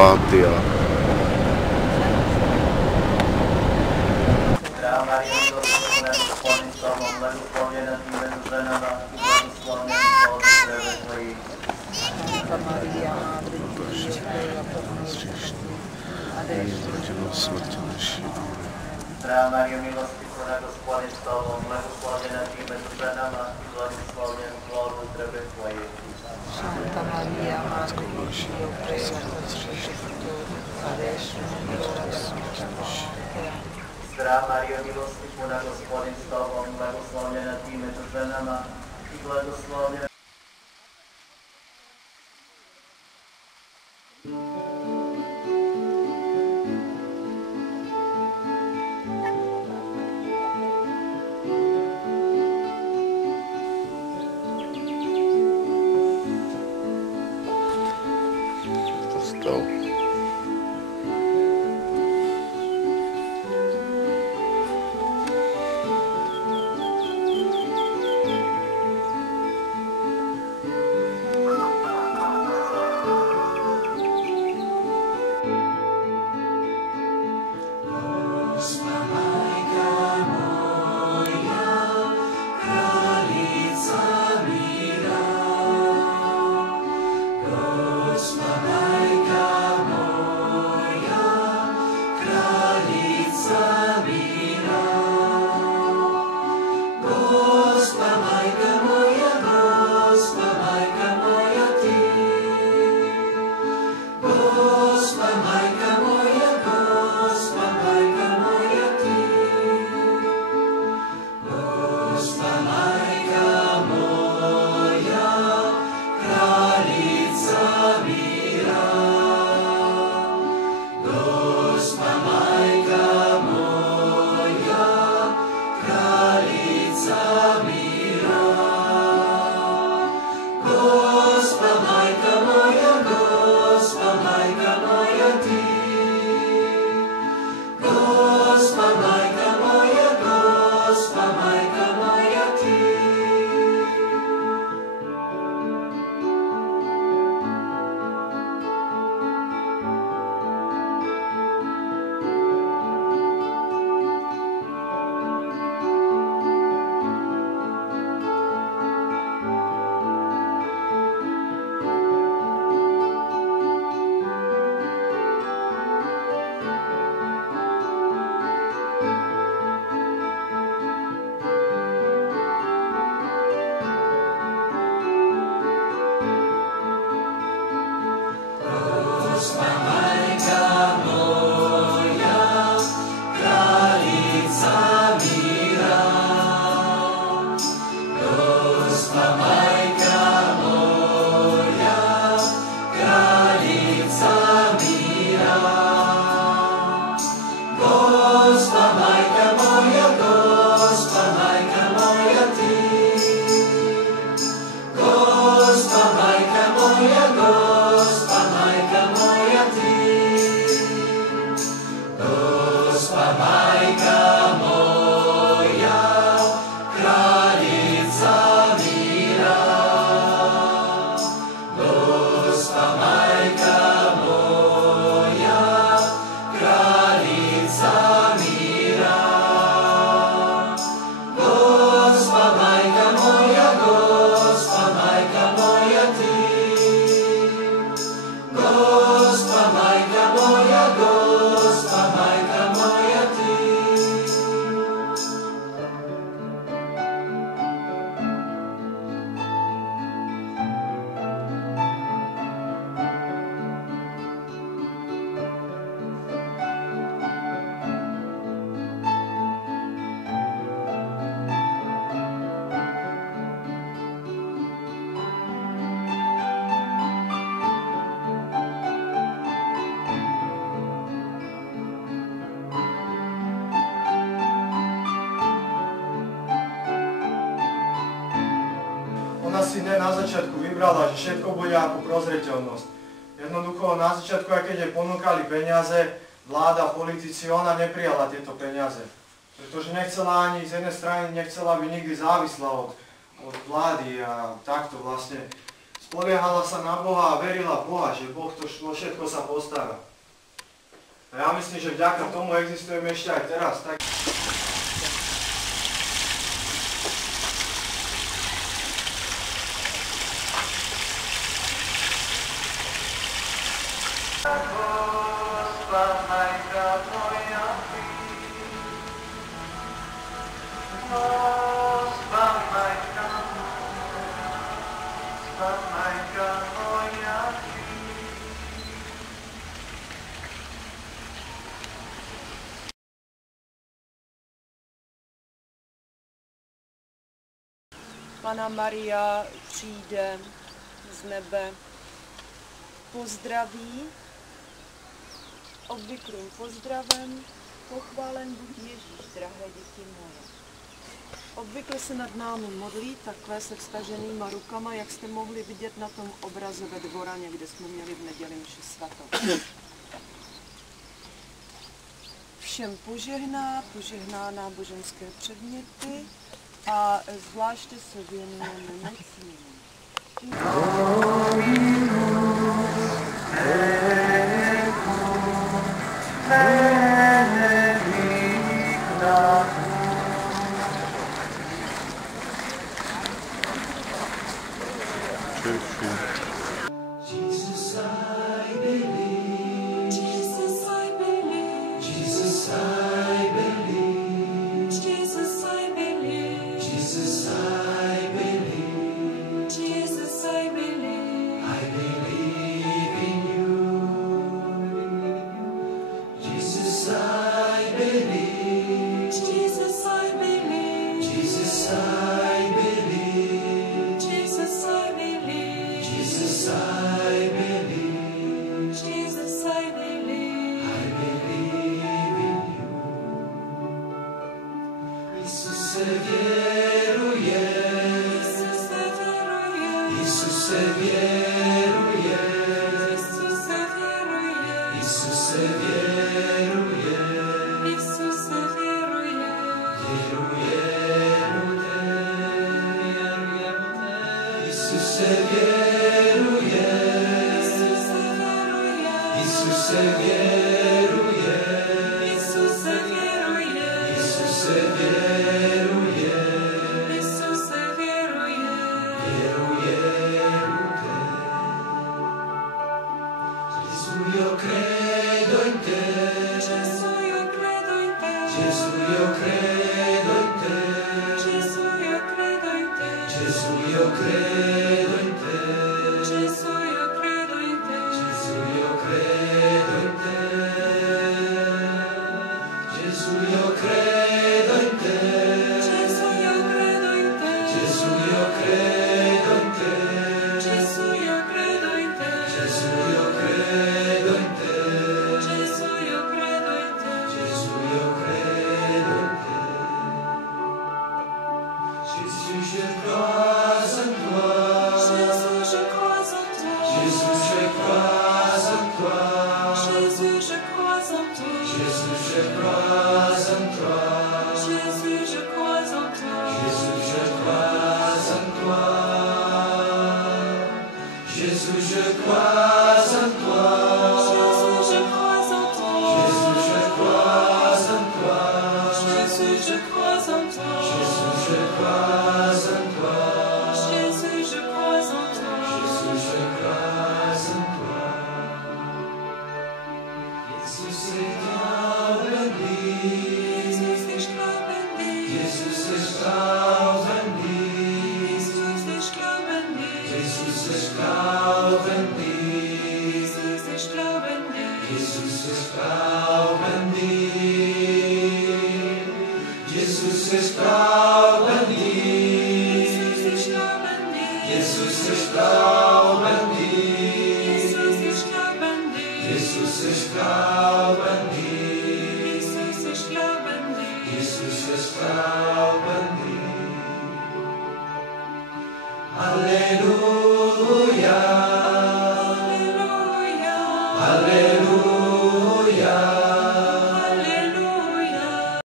Kroátia. Zdravá Maria, milosti plná, Gospodin s tobou, blahoslavljena ty medzi ženami, blahoslavljen plod utroby tvojej. Santa Maria, Matko Božího, prej za nás hriešnikov, a riešme Zdravá Maria, milosti plná, Gospodin s tobou, blahoslavljena ty medzi ženami, blahoslavljen Ona si ne na začiatku vybrala, že všetko bude ako prozreteľnosť. Jednoducho na začiatku, aj keď jej ponúkali peniaze, vláda, politici, ona neprijala tieto peniaze. Pretože nechcela ani z jednej strany, nechcela by nikdy závisla od vlády a takto vlastne spoliehala sa na Boha a verila Boha, že Boh to všetko sa postará. A ja myslím, že vďaka tomu existujeme ešte aj teraz. Tak... Panna Maria přijde z nebe, pozdraví, obvyklým pozdravem, pochválen buď Ježíš, drahé děti moje. Obvykle se nad námi modlí takhle se vstaženýma rukama, jak jste mohli vidět na tom obraze ve dvoraně, kde jsme měli v neděli mši svatou. Všem požehná náboženské předměty a zvláště se věnujeme nemocným. Alleluja.